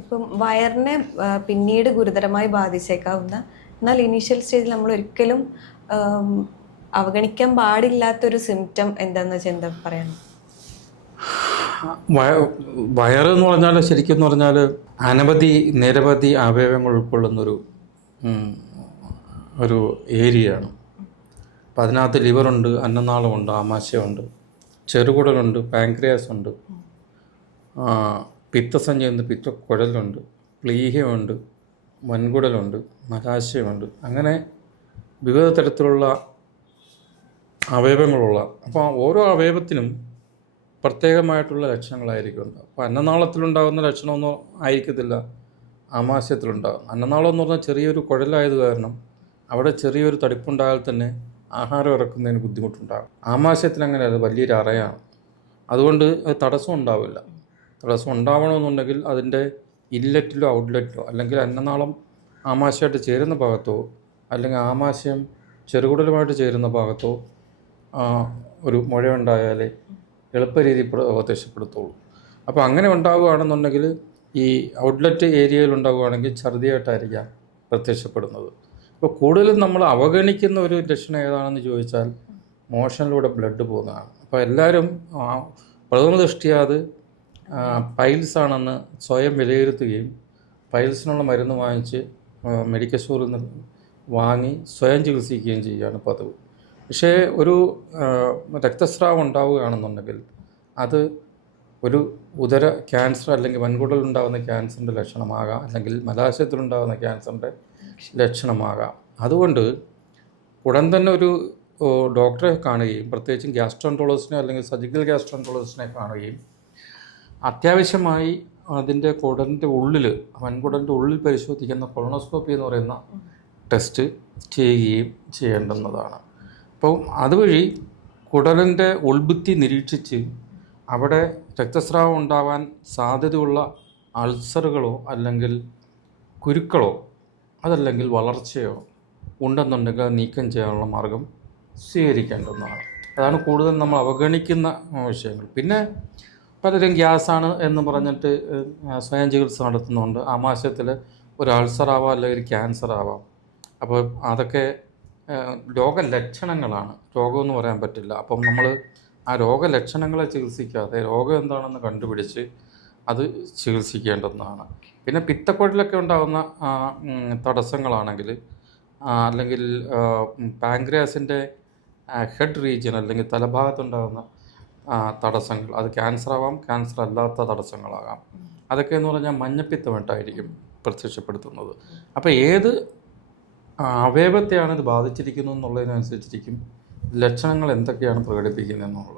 ഇപ്പം വയറിനെ പിന്നീട് ഗുരുതരമായി ബാധിച്ചേക്കാവുന്ന, എന്നാൽ ഇനീഷ്യൽ സ്റ്റേജിൽ നമ്മൾ ഒരിക്കലും ആം, അവഗണിക്കാൻ പാടില്ലാത്തൊരു സിംറ്റം എന്താന്ന് വെച്ചാൽ എന്താ പറയാൻ? വയറെന്ന് പറഞ്ഞാൽ ശരിക്കും പറഞ്ഞാൽ നിരവധി അവയവങ്ങൾ ഉൾക്കൊള്ളുന്നൊരു ഉം, ഒരു ഏരിയയാണ്. അപ്പം അതിനകത്ത് ലിവറുണ്ട്, അന്നനാളമുണ്ട്, ആമാശയമുണ്ട്, ചെറുകുടലുണ്ട്, പാൻക്രിയാസ് ഉണ്ട്, പിത്തസഞ്ചി ഉണ്ട്, പിത്തക്കുഴലുണ്ട്, പ്ലീഹയുണ്ട്, വൻകുടലുണ്ട്, മലാശയമുണ്ട്. അങ്ങനെ വിവിധ തരത്തിലുള്ള അവയവങ്ങളുള്ള, അപ്പോൾ ഓരോ അവയവത്തിനും പ്രത്യേകമായിട്ടുള്ള ലക്ഷണങ്ങളായിരിക്കും ഉണ്ടാകും. അപ്പോൾ അന്നനാളത്തിലുണ്ടാകുന്ന ലക്ഷണമൊന്നും ആയിരിക്കത്തില്ല ആമാശയത്തിലുണ്ടാകും. അന്നനാളം എന്ന് പറഞ്ഞാൽ ചെറിയൊരു കുഴലായത് കാരണം അവിടെ ചെറിയൊരു തടിപ്പുണ്ടായാൽ തന്നെ ആഹാരം ഇറക്കുന്നതിന് ബുദ്ധിമുട്ടുണ്ടാകും. ആമാശയത്തിന് അങ്ങനെയല്ല, വലിയൊരു അറയാണ്. അതുകൊണ്ട് അത് തടസ്സം ഉണ്ടാവില്ല. തടസ്സം ഉണ്ടാവണമെന്നുണ്ടെങ്കിൽ അതിൻ്റെ ഇൻലെറ്റിലോ ഔട്ട്ലെറ്റിലോ, അല്ലെങ്കിൽ അന്നനാളം ആമാശയമായിട്ട് ചേരുന്ന ഭാഗത്തോ, അല്ലെങ്കിൽ ആമാശയം ചെറുകുടലുമായിട്ട് ചേരുന്ന ഭാഗത്തോ ഒരു മുഴയുണ്ടായാലേ എളുപ്പ രീതി പ്രത്യക്ഷപ്പെടുത്തുള്ളൂ. അപ്പോൾ അങ്ങനെ ഉണ്ടാവുകയാണെന്നുണ്ടെങ്കിൽ, ഈ ഔട്ട്ലെറ്റ് ഏരിയയിൽ ഉണ്ടാവുകയാണെങ്കിൽ ഛർദിയായിട്ടായിരിക്കാം പ്രത്യക്ഷപ്പെടുന്നത്. ഇപ്പോൾ കൂടുതലും നമ്മൾ അവഗണിക്കുന്ന ഒരു ലക്ഷണം ഏതാണെന്ന് ചോദിച്ചാൽ മോഷനിലൂടെ ബ്ലഡ് പോകുന്നതാണ്. അപ്പോൾ എല്ലാവരും പ്രഥമ ദൃഷ്ടിയാ അത് പൈൽസ് ആണെന്ന് സ്വയം വിലയിരുത്തുകയും പൈൽസിനുള്ള മരുന്ന് വാങ്ങിച്ച് മെഡിക്കൽ സ്റ്റോറിൽ നിന്ന് വാങ്ങി സ്വയം ചികിത്സിക്കുകയും ചെയ്യുകയാണ് പതിവ്. പക്ഷേ ഒരു രക്തസ്രാവം ഉണ്ടാവുകയാണെന്നുണ്ടെങ്കിൽ അത് ഒരു ഉദര ക്യാൻസർ അല്ലെങ്കിൽ വൻകുടലുണ്ടാകുന്ന ക്യാൻസറിൻ്റെ ലക്ഷണമാകാം, അല്ലെങ്കിൽ മലാശയത്തിലുണ്ടാകുന്ന ക്യാൻസറിൻ്റെ ലക്ഷണമാകാം. അതുകൊണ്ട് ഉടൻ തന്നെ ഒരു ഡോക്ടറെ കാണുകയും, പ്രത്യേകിച്ചും ഗ്യാസ്ട്രോൻട്രോളജിസ്റ്റിനെ അല്ലെങ്കിൽ സർജിക്കൽ ഗ്യാസ്ട്രോൻട്രോളജിസ്റ്റിനെ കാണുകയും അത്യാവശ്യമായി അതിൻ്റെ കുടലിൻ്റെ ഉള്ളിൽ, വൻകുടലിൻ്റെ ഉള്ളിൽ പരിശോധിക്കുന്ന കൊളോണോസ്കോപ്പി എന്ന് പറയുന്ന ടെസ്റ്റ് ചെയ്യുകയും ചെയ്യേണ്ടുന്നതാണ്. അപ്പോൾ അതുവഴി കുടലിൻ്റെ ഉൾഭിത്തി നിരീക്ഷിച്ച് അവിടെ രക്തസ്രാവം ഉണ്ടാവാൻ സാധ്യതയുള്ള അൾസറുകളോ അല്ലെങ്കിൽ കുരുക്കളോ അതല്ലെങ്കിൽ വളർച്ചയോ ഉണ്ടെന്നുണ്ടെങ്കിൽ അത് നീക്കം ചെയ്യാനുള്ള മാർഗം സ്വീകരിക്കേണ്ടതാണ്. അതാണ് കൂടുതൽ നമ്മൾ അവഗണിക്കുന്ന വിഷയങ്ങൾ. പിന്നെ പലരും ഗ്യാസാണ് എന്ന് പറഞ്ഞിട്ട് സ്വയം ചികിത്സ നടത്തുന്നുണ്ട്. ആമാശയത്തിൽ ഒരു അൾസറാവാം അല്ലെങ്കിൽ ഒരു ക്യാൻസർ ആവാം. അപ്പോൾ അതൊക്കെ രോഗലക്ഷണങ്ങളാണ്, രോഗമെന്ന് പറയാൻ പറ്റില്ല. അപ്പം നമ്മൾ ആ രോഗലക്ഷണങ്ങളെ ചികിത്സിക്കാതെ രോഗം എന്താണെന്ന് കണ്ടുപിടിച്ച് അത് ചികിത്സിക്കേണ്ടതാണ്. പിന്നെ പിത്തക്കുഴലൊക്കെ ഉണ്ടാകുന്ന തടസ്സങ്ങളാണെങ്കിൽ, അല്ലെങ്കിൽ പാൻക്രിയാസിൻ്റെ ഹെഡ് റീജിയൻ അല്ലെങ്കിൽ തലഭാഗത്തുണ്ടാകുന്ന തടസ്സങ്ങൾ, അത് ക്യാൻസർ ആവാം, ക്യാൻസർ അല്ലാത്ത തടസ്സങ്ങളാകാം. അതൊക്കെ എന്ന് പറഞ്ഞാൽ മഞ്ഞപ്പിത്തമായിട്ടായിരിക്കും പ്രത്യക്ഷപ്പെടുത്തുന്നത്. അപ്പോൾ ഏത് അവയവത്തെയാണ് ഇത് ബാധിച്ചിരിക്കുന്നത് എന്നുള്ളതിനനുസരിച്ചിരിക്കും ലക്ഷണങ്ങൾ എന്തൊക്കെയാണ് പ്രകടിപ്പിക്കുന്നത് എന്നുള്ളത്.